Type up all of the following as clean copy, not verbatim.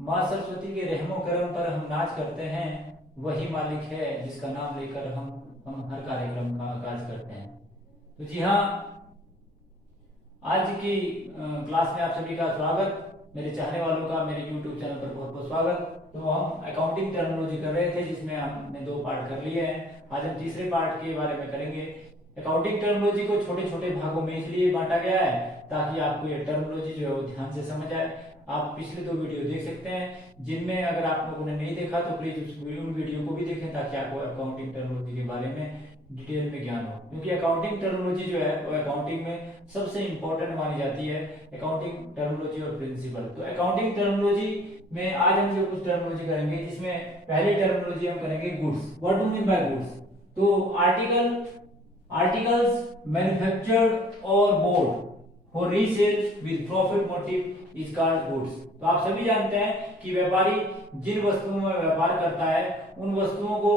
माँ सरस्वती के रहमो करम पर हम नाच करते हैं, वही मालिक है जिसका नाम लेकर हम हर कार्यक्रम का आगाज करते हैं। तो जी हाँ, आज की क्लास में आप सभी का स्वागत। मेरे चाहने वालों का मेरे YouTube चैनल पर बहुत बहुत स्वागत। तो हम अकाउंटिंग टर्मिनोलॉजी कर रहे थे, जिसमें हमने 2 पार्ट कर लिए हैं। आज हम तीसरे पार्ट के बारे में करेंगे। अकाउंटिंग टर्मिनोलॉजी को छोटे छोटे भागों में इसलिए बांटा गया है ताकि आपको ये टर्मिनोलॉजी जो है वो ध्यान से समझ आए। आप पिछले 2 वीडियो देख सकते हैं, जिनमें अगर आप लोगों ने नहीं देखा तो प्लीज उन वीडियो को भी देखें ताकि आपको अकाउंटिंग टर्मिनोलॉजी के बारे में डिटेल में ज्ञान हो। क्योंकि अकाउंटिंग टर्मिनोलॉजी जो है वो अकाउंटिंग में सबसे इंपॉर्टेंट मानी जाती है, अकाउंटिंग टर्मिनोलॉजी और प्रिंसिपल। तो अकाउंटिंग टर्मिनोलॉजी में आज हम जो कुछ टर्मिनोलॉजी करेंगे, जिसमें पहली टर्मिनोलॉजी हम करेंगे goods. What do mean by goods? तो आर्टिकल्स मैन्युफैक्चर्ड और bought for resale with profit motive is called goods. तो आप सभी जानते हैं कि व्यापारी जिन वस्तुओं में व्यापार करता है उन वस्तुओं को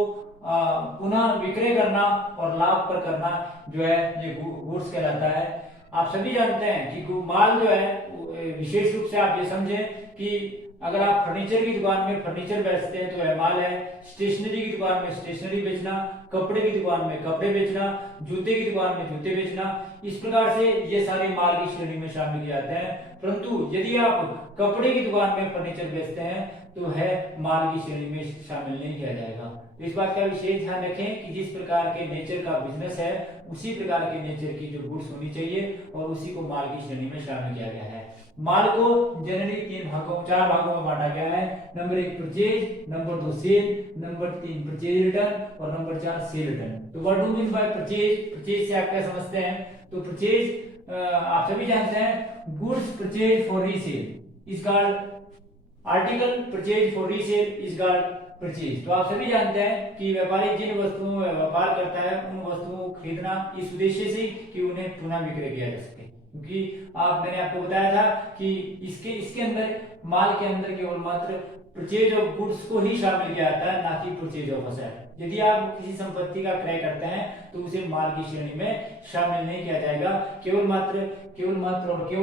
पुनः विक्रय करना और लाभ पर करना जो है ये गुड्स कहलाता है। आप सभी जानते हैं कि माल जो है विशेष रूप से आप ये समझें कि अगर आप फर्नीचर की दुकान में फर्नीचर बेचते हैं तो वह माल है, स्टेशनरी की दुकान में स्टेशनरी बेचना, कपड़े की दुकान में कपड़े बेचना, जूते की दुकान में जूते बेचना, इस प्रकार से ये सारे माल की श्रेणी में शामिल किए जाते हैं। परंतु यदि आप कपड़े की दुकान में फर्नीचर बेचते हैं तो है माल की श्रेणी में शामिल नहीं किया जाएगा। तो इस बात का विशेष ध्यान रखें कि जिस प्रकार के नेचर का बिजनेस है उसी प्रकार के नेचर की जो गुड्स होनी चाहिए और उसी को माल की श्रेणी में शामिल किया गया है। माल को जनरली 4 भागों में बांटा गया है। Number 1 purchase, number 2 sale, number 3 purchase return और नंबर 4 सेल रिटर्न। तो what do mean by purchase? Purchase से आप क्या समझते हैं? तो परचेज आप सभी जानते हैं, goods purchase for resale is called article purchase for resale is called purchase. तो आप सभी जानते हैं कि व्यापारी जिन वस्तुओं में व्यापार करता है उन वस्तुओं को खरीदना इस उद्देश्य से कि उन्हें पुनः विक्रय किया जा सके। क्योंकि मैंने आपको बताया था कि इसके अंदर माल के अंदर केवल मात्र परचेज ऑफ गुड्स को ही शामिल किया जाता है, ना कि परचेज ऑफ असेट। यदि आप किसी संपत्ति का क्रय करते हैं तो उसे माल की श्रेणी में शामिल नहीं किया जाएगा। केवल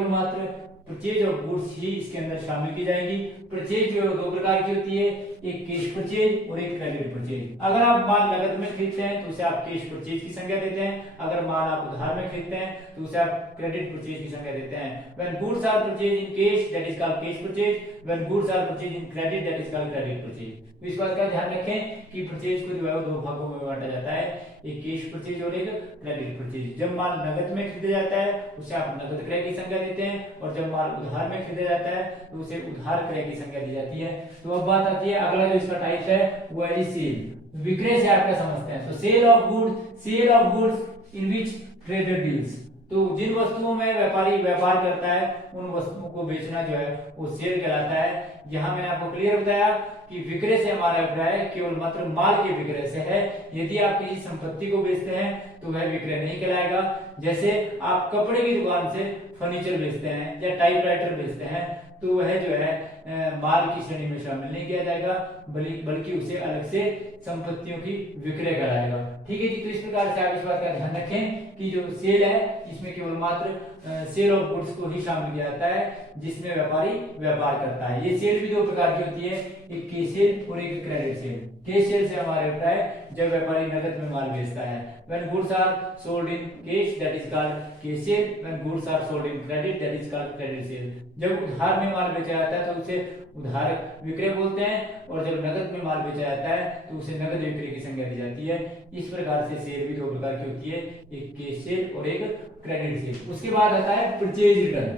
मात्र परचेज ऑफ गुड्स ही इसके अंदर शामिल की जाएगी। परचेज जो 2 प्रकार की होती है, एक कैश परचेज और एक क्रेडिट परचेज। अगर आप माल नगद में खरीदते हैं तो उसे आप कैश परचेज की संज्ञा देते हैं। अगर माल आप उधार में खरीदते हैं तो उसे आप क्रेडिट परचेज की संज्ञा देते हैं। When goods are purchase in cash that is called cash purchase, when goods are purchase in credit that is called credit purchase. तो इस बात का ध्यान रखें कि परचेज को जो है 2 भागों में बांटा जाता है, एक कैश परचेज और एक क्रेडिट परचेज। जब माल नगद में खरीदा जाता है उसे आप नगद क्रय की संज्ञा देते हैं, और जब माल उधार में खरीदा जाता है तो उसे उधार क्रय की संज्ञा दी जाती है। तो अब बात आती है अगला जो इसका टाइप है वो है सेल। विक्रय से आप क्या समझते हैं? तो sale of goods in which trader deals. तो जिन वस्तुओं में व्यापारी व्यापार करता है उन वस्तुओं को बेचना जो है वो सेल कहलाता है। यहाँ मैंने आपको क्लियर बताया कि विक्रय से हमारा अभिप्राय केवल मात्र माल के विक्रय से है। यदि आप किसी संपत्ति को बेचते हैं तो वह विक्रय नहीं कहलाएगा। जैसे आप कपड़े की दुकान से फर्नीचर बेचते हैं या टाइपराइटर बेचते हैं तो वह जो है माल की श्रेणी में शामिल नहीं किया जाएगा, बल्कि उसे अलग से संपत्तियों की विक्रय कराएगा। ठीक है जी। तो इस प्रकार से आप इस बात का ध्यान रखें कि जो सेल है इसमें केवल मात्र सेल ऑफ गुड्स को ही शामिल किया जाता है जिसमें व्यापारी व्यापार करता है। ये सेल भी 2 प्रकार की होती है, एक कैश सेल और एक क्रेडिट सेल। कैश सेल से हमारा अभिप्राय जब व्यापारी नगद में माल बेचता है। When goods are sold in cash that is called cash sale, when goods are sold in credit that is called credit sale। जब उधार में माल बेचा जाता है तो उसे उधार विक्रय बोलते हैं, और जब नगद में माल बेचा जाता है तो उसे नगद विक्रय की संज्ञा दी जाती है। इस प्रकार से सेल भी 2 प्रकार की होती है, एक कैश सेल और एक क्रेडिट सेल। उसके बाद आता है purchase return.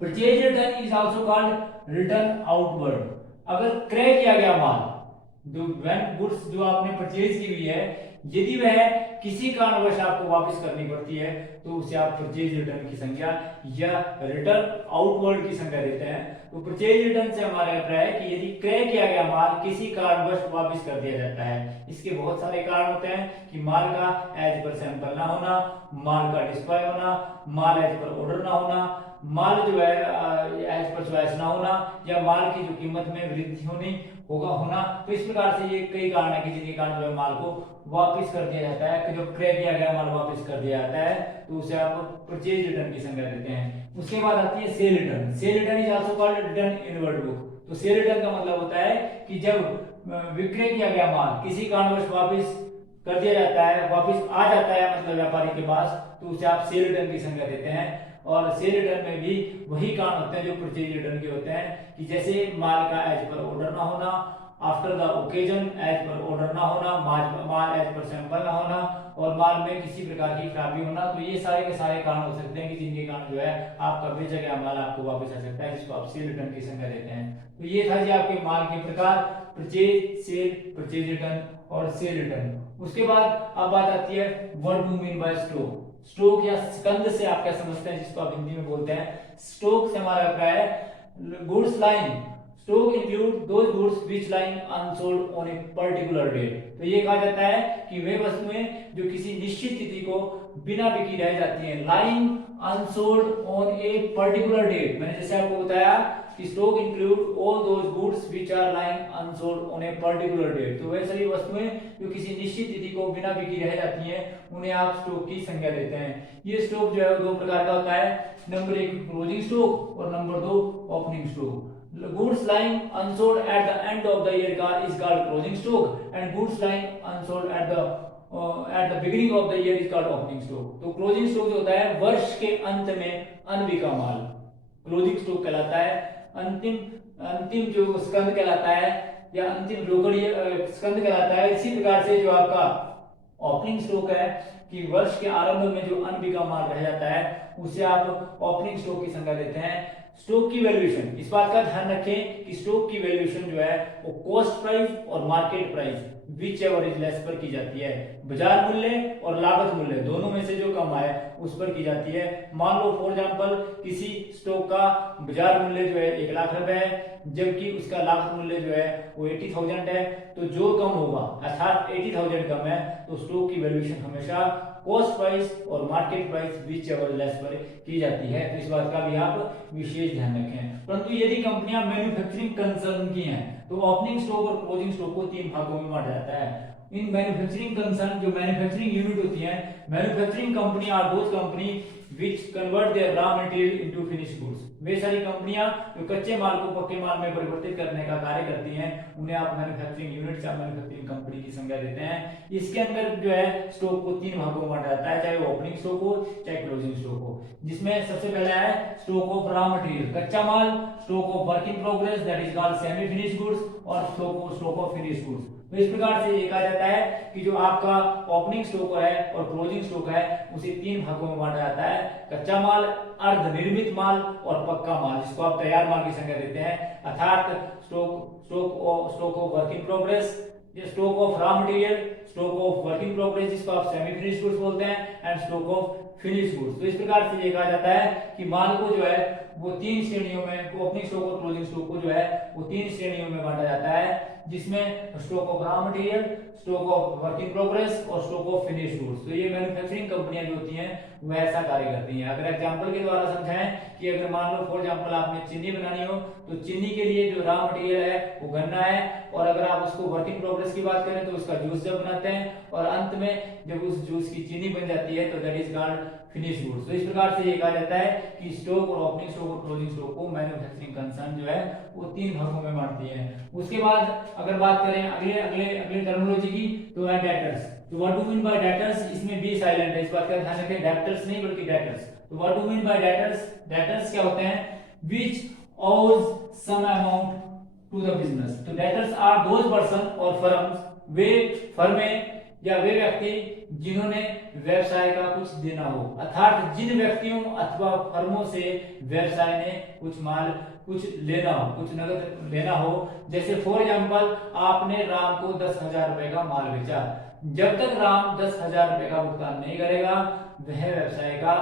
Purchase return is also called return outward. अगर क्रय किया गया माल, व्हेन गुड्स जो आपने परचेज की हुई है, यदि वह किसी कारणवश आपको वापस करनी पड़ती है तो उसे आप परचेज रिटर्न की संख्या या रिटर्न आउटवर्ड की संख्या देते हैं। तो परचेज रिटर्न से हमारा अभिप्राय है कि यदि क्रय किया गया माल किसी कारणवश वापस कर दिया जाता है। इसके बहुत सारे कारण होते हैं कि माल का एज पर सैंपल ना होना, माल का डिस्प्ले होना, माल एज पर ऑर्डर ना होना, माल जो है एज पर चॉइस ना होना, या माल की जो कीमत में वृद्धि होना। तो इस प्रकार से ये कई कारण है कि जिनके कारण जो है माल को वापस कर दिया जाता है, कि जो क्रय किया गया माल वापस कर दिया जाता है, तो उसे आप परचेज रिटर्न की संज्ञा देते हैं। उसके बाद आती है cell return. Cell return is also called return in word book. तो सेल रिटर्न का मतलब होता है कि जब विक्रय किया गया माल किसी कारणवश वापस कर दिया जाता है, वापस आ जाता है मतलब व्यापारी के पास, तो उसे आप सेल रिटर्न की संज्ञा देते हैं। और सेल रिटर्न में भी वही कारण होते हैं जो परचेज रिटर्न के होते हैं, कि जैसे माल का एज पर ऑर्डर ना होना, after the occasion as per order ना होना, माल एज पर सैंपल ना होना, और माल में किसी प्रकार की खराबी होना। तो ये सारे के सारे कारण हो सकते हैं कि जिनके कारण जो है आपका बेचा गया माल आपको वापस आ सकता है, जिसको आप सेल रिटर्न की संज्ञा देते हैं। तो ये था जी आपके माल के प्रकार, परचेज, सेल, परचेज रिटर्न और सेल रिटर्न। उसके बाद अब बात आती है what do mean bye stock. Stock या स्कंद से आप क्या समझते हैं, जिसको आप हिंदी में बोलते हैं। स्टॉक से हमारा अभिप्राय है goods lying. Stock include those goods which lying unsold on a particular date. तो ये कहा जाता है कि वे वस्तुएं जो किसी निश्चित तिथि को बिना बिकी रह जाती हैं, lying unsold on a particular date. मैंने जैसे आपको बताया कि stock include all those goods which are lying unsold on a particular date. तो वे सभी वस्तुएं जो किसी निश्चित तिथि को बिना बिकी रह जाती हैं, उन्हें आप स्टॉक की संज्ञा देते हैं। ये स्टॉक जो है दो प्रकार का होता है, नंबर 1 क्लोजिंग स्टॉक और number 2 opening stock. Goods lying unsold at the end of the year is called closing stock, and goods lying unsold at the beginning of the year is called opening stock. तो closing stock जो होता है वर्ष के अंत में अनबिका माल closing stock कहलाता है। अंतिम जो स्कंद कहलाता है, या अंतिम रोकड़ी स्कंद कहलाता है। इसी प्रकार से जो आपका ओपनिंग स्टॉक है कि वर्ष के आरंभ में जो अनबिका माल रह जाता है, उसे आप ओपनिंग स्टॉक की संज्ञा देते हैं। स्टॉक की वैल्यूएशन, इस बात का ध्यान रखें कि स्टॉक की वैल्यूएशन जो है वो कॉस्ट प्राइस और market price which ever is less पर की जाती है। बाजार मूल्य और लागत मूल्य दोनों में से जो कम आए उस पर की जाती है। मान लो फॉर एग्जांपल किसी स्टॉक का बाजार मूल्य जो है 1 लाख रुपए है, जबकि उसका लागत मूल्य जो है वो 80,000 है। तो जो कम होगा अर्थात 80,000 कम है, तो स्टॉक की वैल्यूएशन हमेशा कॉस्ट प्राइस और market price which ever less पर की जाती है। तो इस बात का भी आप विशेष ध्यान रखें। परंतु यदि कंपनियां मैन्युफैक्चरिंग कंसर्न की हैं, तो ओपनिंग स्टॉक और क्लोजिंग स्टॉक को 3 भागों में बांटा जाता है। इन मैन्युफैक्चरिंग कंसर्न जो मैन्युफैक्चरिंग यूनिट होती है, manufacturing company are those company which convert their raw material into finished goods। वे सारी कंपनियां जो कच्चे माल को पक्के माल में परिवर्तित करने का कार्य करती हैं, उन्हें आप मैन्युफैक्चरिंग यूनिट या मैन्युफैक्चरिंग कंपनी की संज्ञा देते हैं। इसके अंदर जो है स्टॉक को 3 भागों में बांटा जाता है, चाहे ओपनिंग स्टॉक हो चाहे क्लोजिंग स्टॉक हो। जिसमें सबसे पहला है स्टॉक ऑफ रॉ मटेरियल, कच्चा माल, stock of work in progress that is called semi finished goods, और स्टॉक ऑफ फिनिश्ड गुड्स। तो इस प्रकार से ये कहा जाता है कि जो आपका ओपनिंग स्टॉक है और क्लोजिंग स्टॉक है, उसे 3 भागों में बांटा जाता है। कच्चा माल, अर्ध निर्मित माल और पक्का माल, जिसको आप तैयार माल की संज्ञा देते हैं। अर्थात stock of work in progress, stock of raw material, stock of work in progress जिसको आप सेमी फिनिश्ड गुड्स बोलते हैं, and stock of finished goods. तो इस प्रकार से ये कहा जाता है कि माल को जो है वो 3 श्रेणियों में, ओपनिंग स्टॉक और क्लोजिंग स्टॉक को जो है वो 3 श्रेणियों में बांटा जाता है, जिसमें stock of raw material, stock of work in progress और स्टॉक ऑफ फिनिश्ड गुड्स। तो ये मैन्युफैक्चरिंग कंपनियां जो होती हैं वो ऐसा कार्य करती हैं। अगर एग्जांपल के द्वारा समझाएं कि अगर मान लो फॉर एग्जांपल आपने चीनी बनानी हो, तो चीनी के लिए जो रॉ मटेरियल है वो गन्ना है, और अगर आप उसको वर्क इन प्रोग्रेस की बात करें तो उसका जूस जब बनाते हैं, और अंत में जब उस जूस की चीनी बन जाती है तो that is called finish goods. तो इस प्रकार से ये कहा जाता है कि स्टॉक और ओपनिंग स्टॉक और क्लोजिंग स्टॉक को मैन्युफैक्चरिंग कंसर्न जो है वो 3 भागों में बांटती है। उसके बाद अगर बात करें अगले टर्मिनोलॉजी की, तो है डेटर्स। तो what do mean by debtors, इसमें बी साइलेंट है, इस बात का ध्यान रखें, डेटर्स नहीं बल्कि डेटर्स। तो what do mean by debtors, debtors क्या होते हैं, which owes some amount to the business. तो डेटर्स आर दोज पर्सन और फर्म्स, वे फर्में या वे व्यक्ति जिन्होंने व्यवसाय का कुछ देना हो, अर्थात जिन व्यक्तियों अथवा फर्मों से व्यवसाय ने कुछ माल, कुछ लेना हो, कुछ नगद लेना हो। जैसे फॉर एग्जांपल आपने राम को 10,000 रुपए का माल बेचा, जब तक राम 10,000 रुपए का भुगतान नहीं करेगा वह व्यवसाय का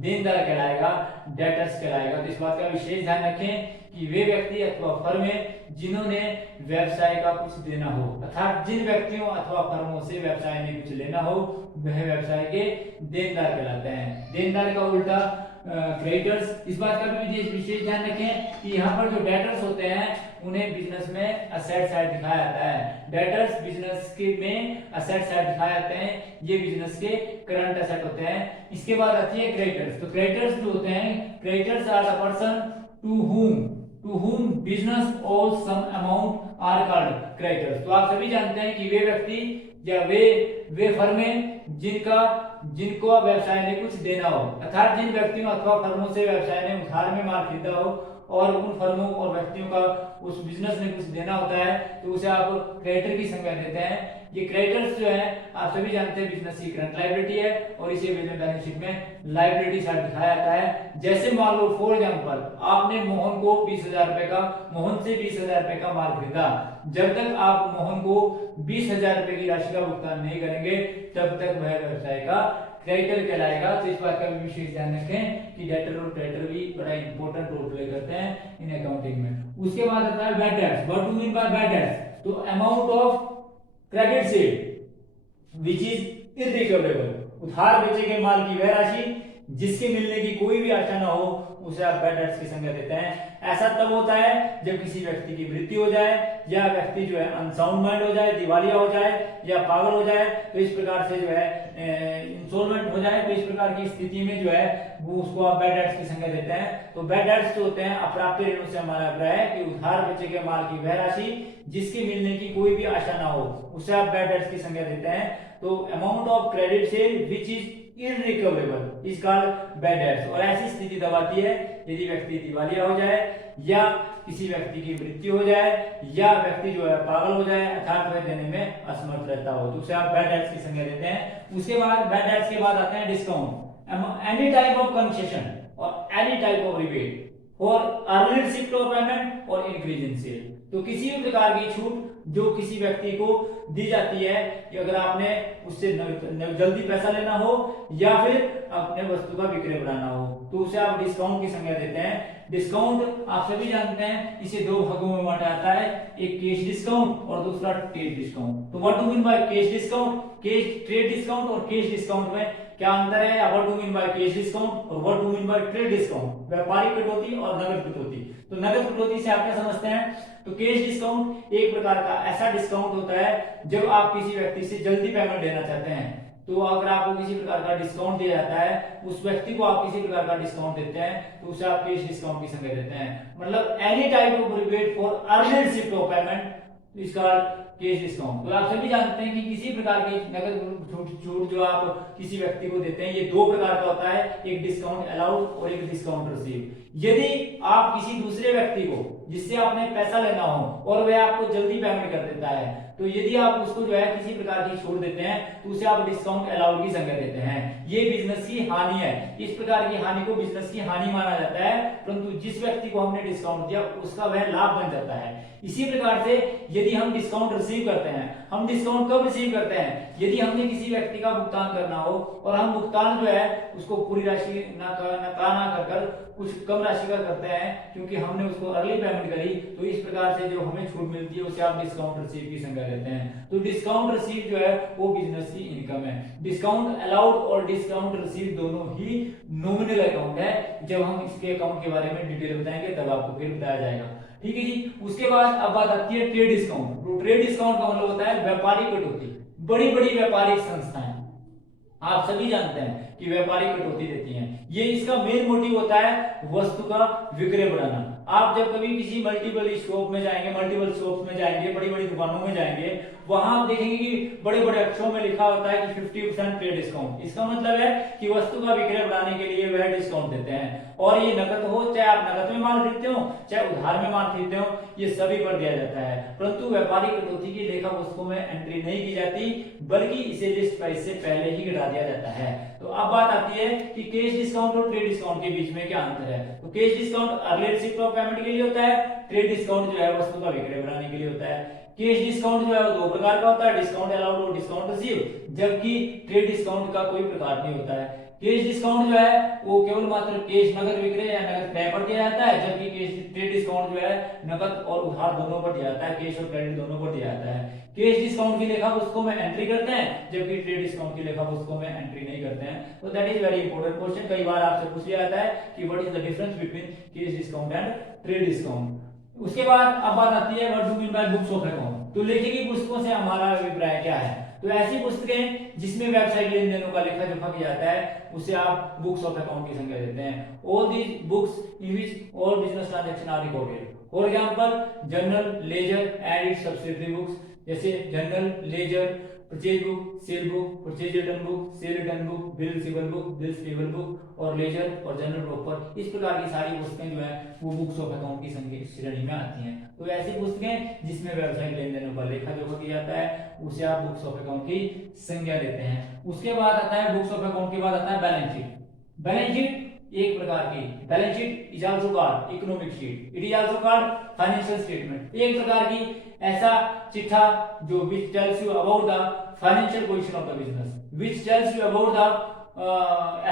देनदार कहलाएगा, डेटर्स कहलाएगा। तो इस बात का विशेष ध्यान रखें कि वे व्यक्ति अथवा फर्में जिन्होंने व्यवसाय का कुछ देना हो, अर्थात जिन व्यक्तियों अथवा फर्मों से व्यवसाय ने कुछ लेना हो, वह व्यवसाय के देनदार कहलाते हैं। देनदार का उल्टा क्रेडिटर्स। इस बात का भी विशेष ध्यान रखें कि यहाँ पर जो डेटर्स होते हैं उन्हें बिजनेस में असेट साइड दिखाया जाता है। डेटर्स बिजनेस के में असेट साइड दिखाए जाते हैं, ये बिजनेस के करंट असेट होते हैं। इसके बाद आती है क्रेडिटर्स। तो क्रेडिटर्स जो होते हैं, creditors are the person to whom business owe some amount are called creditors. तो आप सभी जानते हैं कि वे व्यक्ति या वे फर्में जिनको व्यवसाय ने कुछ देना हो, अर्थात जिन व्यक्तियों अथवा फर्मों से व्यवसाय ने उधार में माल खरीदा हो और उन फर्मों और व्यक्तियों का उस बिजनेस में कुछ देना होता है, तो उसे आप क्रेडिटर की संज्ञा देते हैं। ये क्रेडिटर्स जो है आप सभी जानते हैं बिजनेस की करंट लायबिलिटी है और इसे बैलेंस शीट में लायबिलिटी साइड दिखाया जाता है। जैसे मान लो फॉर एग्जांपल आपने मोहन को 20,000 रुपए का, मोहन से 20,000 रुपए का माल खरीदा, जब तक आप मोहन को 20,000 रुपए की राशि का भुगतान नहीं करेंगे तब तक वह व्यवसाय का क्रेडिटर कहलाएगा। तो इस बात का भी विशेष ध्यान रखें कि डेटर और क्रेडिटर भी बड़ा इंपॉर्टेंट रोल प्ले करते हैं इन अकाउंटिंग में। उसके बाद आता है bad debts. What do mean by bad debts? तो amount of credit sale which is irrecoverable, उधार बेचे गए माल की वह राशि जिसके मिलने की कोई भी आशा ना हो, उसे आप बैड डेट्स की संज्ञा देते हैं। ऐसा तब होता है जब किसी व्यक्ति की मृत्यु हो जाए या व्यक्ति जो है अनसाउंड माइंड हो जाए, दिवालिया हो जाए या पागल हो जाए, तो इस प्रकार से जो है इंसॉल्वेंट हो जाए, तो इस प्रकार की स्थिति में जो है वो उसको आप बैड डेट्स की संज्ञा देते हैं। तो बैड डेट्स जो होते हैं अप्राप्त ऋणों से हमारा अभिप्राय है कि उधार बेचे गए माल की वह राशि जिसके मिलने की कोई भी आशा ना हो, उसे आप बैड डेट्स की संज्ञा देते हैं। तो amount of credit sale which is irrecoverable is called bad debts. और ऐसी स्थिति तब आती है यदि व्यक्ति दिवालिया हो जाए या किसी व्यक्ति की मृत्यु हो जाए या व्यक्ति जो है पागल हो जाए अर्थात वह देने में असमर्थ रहता हो, तो उसे आप बैड डेट्स की संज्ञा देते हैं। उसके बाद बैड डेट्स के बाद आते हैं discount. Any type of concession or any type of rebate for early shift of payment or increase in sale. तो किसी भी प्रकार की छूट जो किसी व्यक्ति को दी जाती है कि अगर आपने उससे जल्दी पैसा लेना हो या फिर अपने वस्तु का विक्रय बढ़ाना हो, तो उसे आप डिस्काउंट की संज्ञा देते हैं। डिस्काउंट आप सभी जानते हैं इसे दो भागों में बांटा जाता है, एक कैश डिस्काउंट और दूसरा ट्रेड डिस्काउंट। तो what do mean by cash discount? Cash trade discount और कैश डिस्काउंट में क्या अंतर है? या what do mean by cash discount और what do mean by trade discount? व्यापारिक कटौती और नगद कटौती। तो नगद कटौती से आप क्या समझते हैं? तो कैश डिस्काउंट एक प्रकार का ऐसा डिस्काउंट होता है जब आप किसी व्यक्ति से जल्दी पेमेंट लेना चाहते हैं, तो अगर आपको किसी प्रकार का डिस्काउंट दिया जाता है, उस व्यक्ति को आप किसी प्रकार का डिस्काउंट देते हैं, तो उसे आप कैश डिस्काउंट की संज्ञा देते हैं। मतलब any type of rebate for early shift of payment is called cash discount. तो आप सभी जानते हैं कि किसी प्रकार की नगद छूट जो आप किसी व्यक्ति को देते हैं, ये दो प्रकार का होता है, एक डिस्काउंट अलाउड और एक डिस्काउंट रिसीव। यदि आप किसी दूसरे व्यक्ति को जिससे आपने पैसा लेना हो और वह आपको जल्दी पेमेंट कर देता है, तो यदि आप उसको जो है किसी प्रकार की छूट देते हैं, तो उसे आप डिस्काउंट अलाउड की संज्ञा देते हैं। ये बिजनेस की हानि है, इस प्रकार की हानि को बिजनेस की हानि माना जाता है, परंतु जिस व्यक्ति को हमने डिस्काउंट दिया उसका वह लाभ बन जाता है। इसी प्रकार से यदि हम डिस्काउंट रिसीव करते हैं, हम डिस्काउंट कब रिसीव करते हैं? यदि हमने किसी व्यक्ति का भुगतान करना हो और हम भुगतान जो है उसको पूरी राशि ना कर कुछ कम राशि का करते हैं क्योंकि हमने उसको अर्ली पेमेंट करी, तो इस प्रकार से जो हमें छूट मिलती है उसे आप डिस्काउंट रिसीव की संज्ञा लेते हैं। तो डिस्काउंट रिसीव जो है वो बिजनेस की इनकम है। डिस्काउंट अलाउड और डिस्काउंट रिसीव दोनों ही नॉमिनल अकाउंट है। जब हम इसके अकाउंट के बारे में डिटेल बताएंगे तब आपको फिर बताया जाएगा, ठीक है जी। उसके बाद अब बात आती है ट्रेड डिस्काउंट। तो ट्रेड डिस्काउंट का मतलब होता है व्यापारिक कटौती। बड़ी बड़ी व्यापारिक संस्थाएं आप सभी जानते हैं कि व्यापारिक कटौती देती हैं। ये इसका मेन मोटिव होता है वस्तु का विक्रय बढ़ाना। आप जब कभी किसी मल्टीपल शॉप में जाएंगे, मल्टीपल शॉप्स में जाएंगे, बड़ी बड़ी दुकानों में जाएंगे, वहां आप देखेंगे कि बड़े बड़े अक्षरों में लिखा होता है कि 50% ट्रेड डिस्काउंट। इसका मतलब है कि वस्तु का विक्रय बढ़ाने के लिए वह डिस्काउंट देते हैं। और ये नकद हो, चाहे आप नकद में माल खरीदते हो चाहे उधार में माल खरीदते हो, ये सभी पर दिया जाता है। परंतु व्यापारिक कटौती की लेखा पुस्तकों में एंट्री नहीं की जाती, बल्कि इसे लिस्ट प्राइस से पहले ही घटा दिया जाता है। तो अब बात आती है कि कैश डिस्काउंट और ट्रेड डिस्काउंट के बीच में क्या अंतर है। तो cash discount early shift of payment के लिए होता है, ट्रेड डिस्काउंट जो है वस्तु का विक्रय बढ़ाने के लिए होता है। कैश डिस्काउंट जो है वो दो प्रकार का होता है, डिस्काउंट अलाउड और डिस्काउंट रिसीव, जबकि ट्रेड डिस्काउंट का कोई प्रकार नहीं होता है। कैश डिस्काउंट जो है वो केवल मात्र कैश नगद विक्रय या नगद क्रय पर दिया जाता है, जबकि कैश ट्रेड डिस्काउंट जो है नगद और उधार दोनों पर दिया जाता है, कैश और क्रेडिट दोनों पर दिया जाता है। कैश डिस्काउंट की लेखा पुस्तकों में एंट्री करते हैं, जबकि ट्रेड डिस्काउंट की लेखा पुस्तकों में एंट्री नहीं करते हैं। तो that is very important question, कई बार आपसे पूछ लिया जाता है कि what is the difference between cash discount and trade discount. उसके बाद अब बात आती है what do mean bye books of account. तो लेखी की पुस्तकों से हमारा अभिप्राय क्या है? तो ऐसी पुस्तकें जिसमें व्यावसायिक लेन देनों का लेखा जोखा किया जाता है उसे आप बुक्स ऑफ अकाउंट की संज्ञा देते हैं। All these books in which all business transaction are recorded. For example journal, ledger and its subsidiary books, जैसे journal, ledger, purchase book, sale book, purchase return book, sale return book, bill receivable book, bills payable book और ledger और general proper, इस प्रकार की सारी पुस्तकें जो है वो बुक्स ऑफ अकाउंट की संज्ञा श्रेणी में आती हैं। तो ऐसी पुस्तकें जिसमें व्यावसायिक लेन देनों का लेखा जोखा किया जाता है उसे आप बुक्स ऑफ अकाउंट की संज्ञा देते हैं। उसके बाद आता है बुक्स ऑफ अकाउंट के बाद आता है बैलेंस शीट। बैलेंस शीट एक प्रकार की balance sheet is also called economic sheet, it is also called financial statement. एक प्रकार की ऐसा चिट्ठा जो which tells you about the financial position of the business, which tells you about the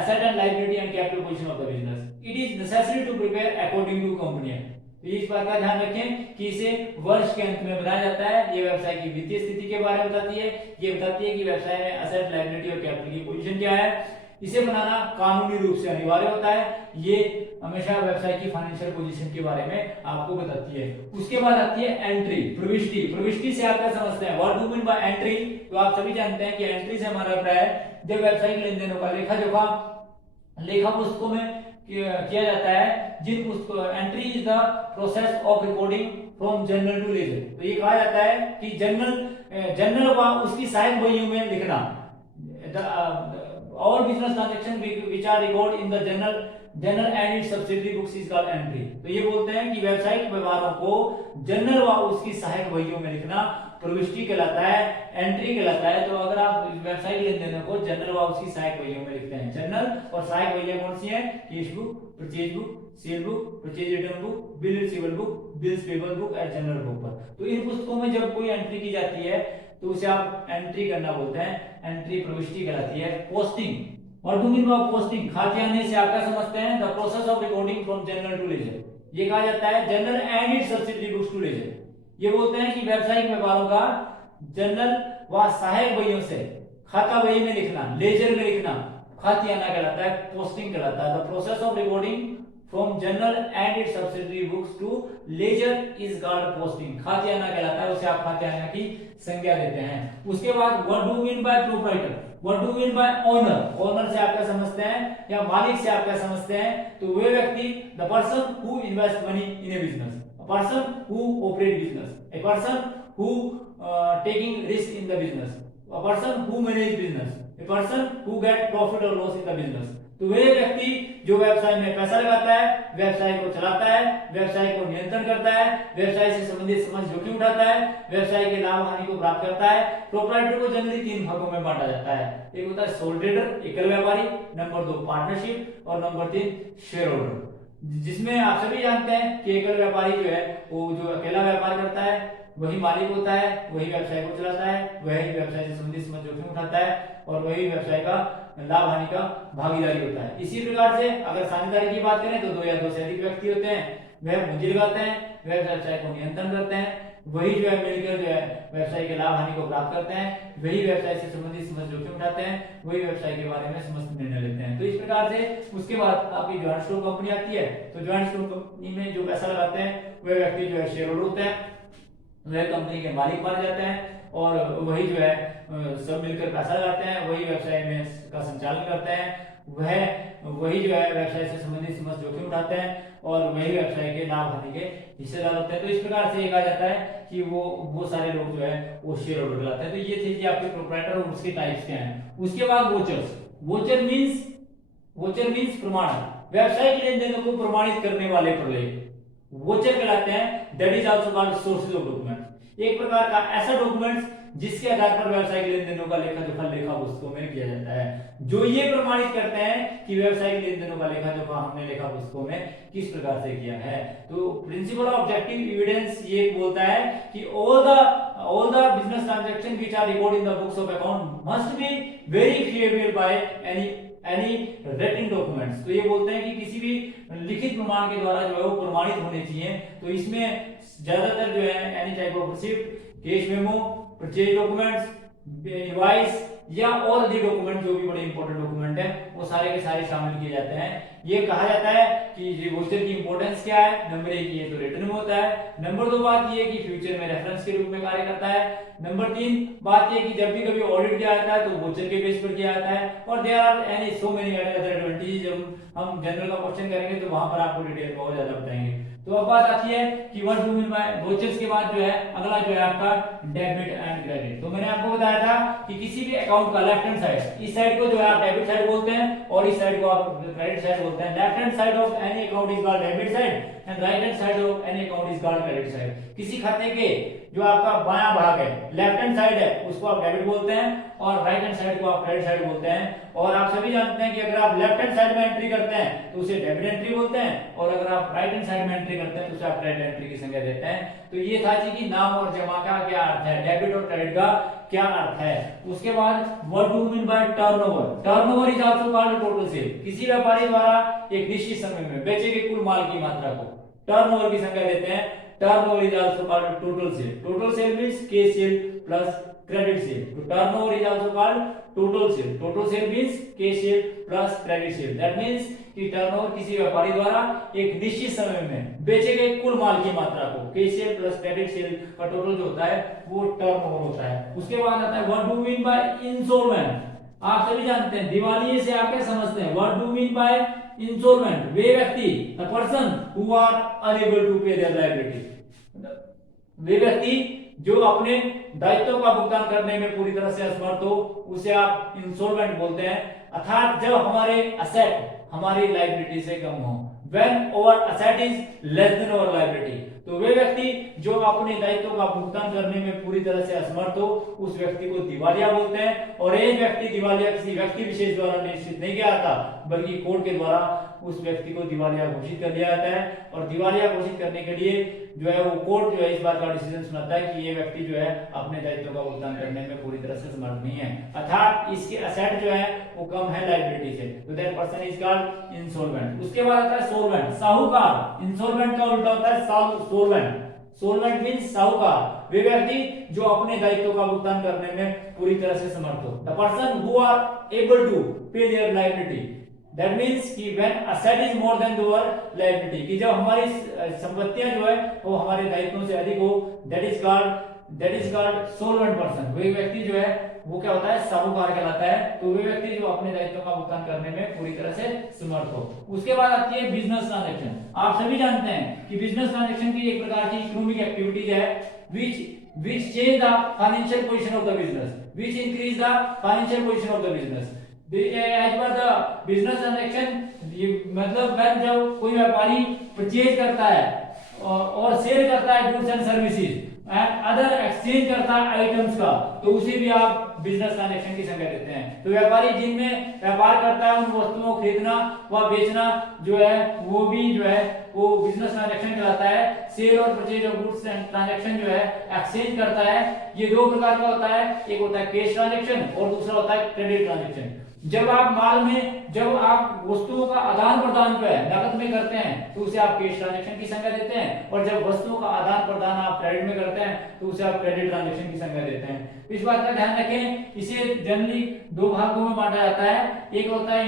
asset and liability and capital position of the business. It is necessary to prepare according to company act. तो इस बात का ध्यान रखें कि इसे वर्ष के अंत में बनाया जाता है। ये व्यवसाय की वित्तीय स्थिति के बारे में बताती है, ये बताती है कि व्यवसाय में एसेट, लायबिलिटी और कैपिटल की पोजीशन क्या है। इसे बनाना कानूनी रूप से अनिवार्य होता है। ये हमेशा व्यवसाय की फाइनेंशियल पोजीशन के बारे में आपको बताती है। उसके बाद आती है एंट्री, प्रविष्टि। प्रविष्टि से आप क्या समझते हैं? What do mean bye entry? तो आप सभी जानते हैं कि एंट्री से हमारा अभिप्राय है जब व्यावसायिक लेन देनों का लेखा जोखा लेखा पुस्तकों में किया जाता है। जिन पुस्तकों entry is the process of recording from journal to ledger. तो ये कहा जाता है कि जर्नल व उसकी सहायक बहियों में लिखना, all business transaction which are recorded in the journal and its subsidiary books is called entry। तो ये बोलते हैं कि व्यावसायिक व्यवहारों को जर्नल व उसकी सहायक बहियों में लिखना प्रविष्टि कहलाता है, एंट्री कहलाता है। तो अगर आप व्यावसायिक लेन देनों को जर्नल व उसकी सहायक बहियों में लिखते हैं, जर्नल और सहायक बहियां कौन सी हैं? Cash book, purchase book, sale book, purchase return book, bill receivable book, bills payable book and general book पर। तो इन पुस्तकों में जब कोई एंट्री की जाती है तो उसे आप एंट्री करना बोलते हैं, एंट्री प्रविष्टि कहलाती है। Posting, what do mean by posting? खाते आने से आप क्या समझते हैं? The process of recording from journal to ledger. ये कहा जाता है journal and its subsidiary books to ledger. ये बोलते हैं कि व्यावसायिक व्यवहारों का जर्नल व सहायक बहियों से खाता बही में लिखना, लेजर में लिखना खातियाना कहलाता है, पोस्टिंग कहलाता है। The process of recording from journal and its subsidiary books to ledger is called posting. खातियाना कहलाता है, उसे आप खातियाना की संज्ञा देते हैं। उसके बाद what do mean bye proprietor? What do mean bye owner? Owner से आप क्या समझते हैं या मालिक से आप क्या समझते हैं? तो वे व्यक्ति, the person who invest money in A business, a person who operate business, a person who taking risk in the business, a person who manage business, a person who get profit और loss in the business. तो वे व्यक्ति जो व्यवसाय में पैसा लगाता है, व्यवसाय को चलाता है, व्यवसाय को नियंत्रण करता है, व्यवसाय से संबंधित समस्त जोखिम उठाता है, व्यवसाय के लाभ हानि को प्राप्त करता है। प्रोप्राइटर को जनरली 3 भागों में बांटा जाता है। एक होता है सोल ट्रेडर, एकल व्यापारी, नंबर 2 पार्टनरशिप और नंबर 3 शेयर होल्डर। जिसमें आप सभी जानते हैं कि एकल व्यापारी जो है वो जो अकेला व्यापार करता है वही मालिक होता है, वही व्यवसाय को चलाता है, वही व्यवसाय से संबंधित समस्त जोखिम उठाता है और वही व्यवसाय का लाभ हानि का भागीदारी होता है। इसी प्रकार से अगर साझेदारी की बात करें तो 2 या 2 से अधिक व्यक्ति होते हैं, वह पूंजी लगाते हैं, वह व्यवसाय को नियंत्रण करते हैं, वही जो है मिलकर जो है व्यवसाय के लाभ हानि को प्राप्त करते हैं, वही व्यवसाय से संबंधित समस्त जोखिम उठाते हैं, वही व्यवसाय के बारे में समस्त निर्णय लेते हैं। तो इस प्रकार से उसके बाद आपकी ज्वाइंट स्टॉक कंपनी आती है। तो ज्वाइंट स्टॉक कंपनी में जो पैसा लगाते हैं वह व्यक्ति जो है शेयर होल्डर होते हैं, वह कंपनी के मालिक बन जाते हैं और वही जो है सब मिलकर पैसा लगाते हैं, वही व्यवसाय में का संचालन करते हैं, वही जो है व्यवसाय से संबंधित समस्त जोखिम उठाते हैं और वही व्यवसाय के लाभ हानि के हिस्सेदार होते हैं। तो इस प्रकार से ये कहा जाता है कि वो सारे लोग जो है वो शेयर होल्डर कहलाते हैं। तो ये थे जी आपके प्रोप्राइटर और उसके टाइप्स क्या हैं। उसके बाद वोचर्स। वोचर मींस प्रमाणक, व्यवसायिक लेन देनों को प्रमाणित करने वाले प्रलेख वोचर कहलाते हैं। That is also called sources of document. एक प्रकार का ऐसा डॉक्यूमेंट्स जिसके आधार पर व्यवसायिक लेन देनों का लेखा जोखा लेखा पुस्तकों में किया जाता है, जो ये प्रमाणित करते हैं कि व्यवसायिक लेन देनों का लेखा जोखा हमने लेखा पुस्तकों में किस प्रकार से किया है। तो प्रिंसिपल ऑफ ऑब्जेक्टिव एविडेंस ये बोलता है कि all the business transaction which are recorded in the books of account must be verifiable by any any written documents. तो ये बोलते हैं कि किसी भी लिखित प्रमाण के द्वारा जो है वो प्रमाणित होने चाहिए। तो इसमें ज्यादातर जो है any type of receipt, cash memo, purchase documents, invoice या और भी डॉक्यूमेंट जो भी बड़े इंपॉर्टेंट डॉक्यूमेंट है वो सारे के सारे शामिल किए जाते हैं। ये कहा जाता है कि ये वोचर की इंपॉर्टेंस क्या है। नंबर 1 ये तो रिटर्न में होता है। नंबर 2 बात ये है कि फ्यूचर में रेफरेंस के रूप में कार्य करता है। नंबर 3 बात ये कि जब भी कभी ऑडिट किया जाता है तो वोचर के बेस पर किया जाता है। और there are any so many other advantages. जब हम जनरल का क्वेश्चन करेंगे तो वहां पर आपको डिटेल में बहुत ज्यादा बताएंगे। तो अब बात आती है कि what do mean bye vouchers के बाद जो है अगला जो है आपका डेबिट एंड क्रेडिट। तो मैंने आपको बताया था कि किसी भी अकाउंट का लेफ्ट हैंड साइड, इस साइड को जो है आप डेबिट साइड बोलते हैं और इस साइड को आप क्रेडिट साइड बोलते हैं। Left hand side of any account is called debit side and right hand side of any account is called credit side. किसी खाते के जो आपका बायां भाग है, लेफ्ट हैंड साइड है, उसको आप डेबिट बोलते हैं और राइट हैंड साइड को आप क्रेडिट साइड बोलते हैं। और आप सभी जानते हैं कि अगर आप लेफ्ट हैंड साइड में एंट्री करते हैं तो उसे डेबिट एंट्री बोलते हैं और अगर आप राइट हैंड साइड में एंट्री करते हैं तो उसे आप क्रेडिट एंट्री की संज्ञा देते हैं। तो ये था जी कि नाम और जमा का क्या अर्थ है, डेबिट और क्रेडिट का क्या अर्थ है। उसके बाद what do mean bye turnover. Turnover is also called total cell. किसी व्यापारी द्वारा एक निश्चित समय में बेचे गए कुल माल की मात्रा को टर्नओवर की संज्ञा देते हैं। Turnover is also called total sale. Total sale means cash sale plus credit sale. तो turnover is also called total sale. Total sale means cash sale plus credit sale. That means कि turnover किसी व्यापारी द्वारा एक निश्चित समय में बेचे गए कुल माल की मात्रा को cash sale plus credit cell का टोटल जो होता है वो टर्नओवर होता है। उसके बाद आता है what do mean by insolvent. आप सभी जानते हैं दिवालिये से आप क्या समझते हैं। What do mean by insolvent, वे व्यक्ति the person who are unable to pay their liability. वे व्यक्ति जो अपने दायित्वों का भुगतान करने में पूरी तरह से असमर्थ हो उसे आप इंसॉल्वेंट बोलते हैं। अर्थात जब हमारे असेट हमारी लायबिलिटी से कम हो, when our asset is less than our liability। तो वे व्यक्ति जो अपने दायित्वों का भुगतान करने में पूरी तरह से असमर्थ हो उस व्यक्ति को दिवालिया बोलते हैं। और एक व्यक्ति दिवालिया किसी व्यक्ति विशेष द्वारा निश्चित नहीं किया जाता बल्कि कोर्ट के द्वारा उस व्यक्ति को दिवालिया घोषित कर दिया जाता है। और दिवालिया घोषित करने के लिए जो है वो कोर्ट जो है इस बात का डिसीजन सुनाता है कि ये व्यक्ति जो है अपने दायित्वों का भुगतान करने में पूरी तरह से समर्थ नहीं है, अर्थात इसके असेट जो है वो कम है लायबिलिटी से। तो that person is called insolvent. उसके बाद आता है सोल्वेंट, साहूकार। इंसॉल्वेंट का उल्टा होता है सोल्वेंट। सोल्वेंट मींस साहूकार, वे व्यक्ति जो अपने दायित्वों का भुगतान करने में पूरी तरह से समर्थ हो। The person who are able to pay their liability. That means कि when asset is more than your liability, कि जब हमारी संपत्तियां जो है वो हमारे दायित्वों से अधिक हो, that is called solvent person. वे व्यक्ति जो है वो क्या होता है, साहूकार कहलाता है। तो वे व्यक्ति जो अपने दायित्वों का भुगतान करने में पूरी तरह से समर्थ हो। उसके बाद आती है बिजनेस ट्रांजैक्शन। आप सभी जानते हैं कि बिजनेस ट्रांजैक्शन की एक प्रकार की इकोनॉमिक एक्टिविटीज है which change the financial position of the business, which increase the financial position of the business. As per the business transaction, मतलब when जब कोई व्यापारी परचेज करता है और सेल करता है goods and services and other exchange करता है आइटम्स का, तो उसे भी आप बिजनेस ट्रांजैक्शन की संज्ञा देते हैं। तो व्यापारी जिनमें व्यापार करता है उन वस्तुओं को खरीदना व बेचना जो है वो भी जो है वो बिजनेस ट्रांजैक्शन कहलाता है। सेल और purchase of goods and transaction जो है एक्सचेंज करता है। ये दो प्रकार का होता है, एक होता है कैश ट्रांजैक्शन और दूसरा होता है क्रेडिट ट्रांजैक्शन। जब आप वस्तुओं का आदान प्रदान जो है नकद में करते हैं तो उसे आप कैश ट्रांजैक्शन की संज्ञा देते हैं, और जब वस्तुओं का आदान प्रदान आप क्रेडिट में करते हैं तो उसे आप क्रेडिट ट्रांजैक्शन की संज्ञा देते हैं। इस बात का ध्यान रखें, इसे जनरली दो भागों में बांटा जाता है, एक होता है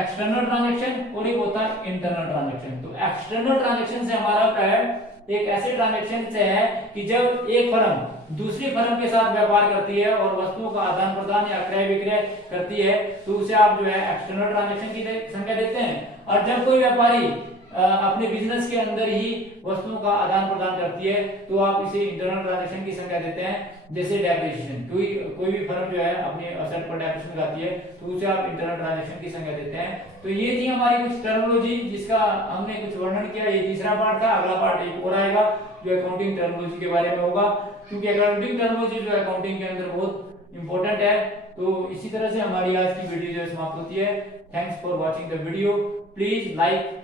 एक्सटर्नल ट्रांजैक्शन और एक होता है इंटरनल ट्रांजैक्शन। तो एक्सटर्नल ट्रांजैक्शन से हमारा क्या है, एक ऐसे ट्रांजैक्शन से है कि जब एक फर्म दूसरी फर्म के साथ व्यापार करती है और वस्तुओं का आदान प्रदान या क्रय विक्रय करती है तो उसे आप जो है एक्सटर्नल ट्रांजैक्शन की संज्ञा देते हैं। और जब कोई व्यापारी अपने बिजनेस के अंदर ही वस्तुओं का आदान प्रदान करती है तो आप इसे इंटरनल ट्रांजैक्शन की संज्ञा देते हैं। जैसे डेप्रिसिएशन, कोई भी फर्म जो है अपने असेट पर डेप्रिसिएशन लगाती है तो उसे आप इंटरनल ट्रांजैक्शन की संज्ञा देते हैं। तो ये थी हमारी कुछ टर्मिनोलॉजी जिसका हमने कुछ वर्णन किया। ये तीसरा पार्ट था, अगला पार्ट एक और आएगा जो अकाउंटिंग टर्मिनोलॉजी के बारे में होगा, क्योंकि अकाउंटिंग टर्मिनोलॉजी जो है अकाउंटिंग के अंदर बहुत इंपॉर्टेंट है। तो इसी तरह से हमारी आज की वीडियो जो है समाप्त होती है। Thanks for watching the video. Please like,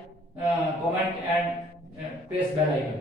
comment and press bell icon.